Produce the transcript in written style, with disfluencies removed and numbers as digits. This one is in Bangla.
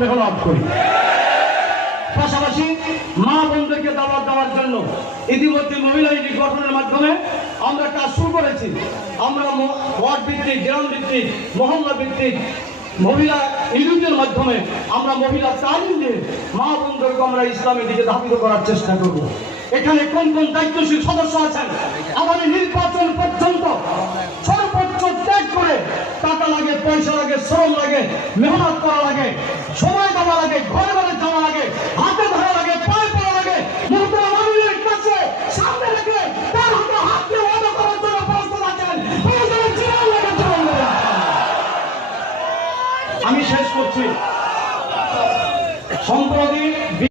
মেহনত করি। পাশাপাশি মা বোনদেরকে দাওয়াত দেওয়ার জন্য ইতিমধ্যে মহিলা ইউনিট গঠনের মাধ্যমে আমরা কাজ শুরু করেছি। আমরা ওয়ার্ড ভিত্তিক, গ্রাম ভিত্তিক, মহল্লা ভিত্তিক মহিলা ইউনিটের মাধ্যমে আমরা মহিলা তালিম দিয়ে মা বোনদেরকে আমরা ইসলামের দিকে ধাবিত করার চেষ্টা করব। এখানে কোন কোন দায়িত্বশীল সদস্য আছেন, আমাদের নির্বাচন পর্যন্ত সর্বোচ্চ ত্যাগ করে টাকা লাগে, পয়সা লাগে, শ্রম লাগে, মেহনত করা লাগে, সময় দেওয়া লাগে, ঘরে ঘরে যাওয়া লাগে, হাতে ধরা লাগে, পায়ে পড়া লাগে, মুহূর্তের মানুষের কাছে সামনে রেখে তার হাতে হাত দিয়ে ওয়াদা করার জন্য প্রস্তুত আছেন। জীবন লাগে, জীবন লাগে। আমি শেষ করছি। সম্প্রতি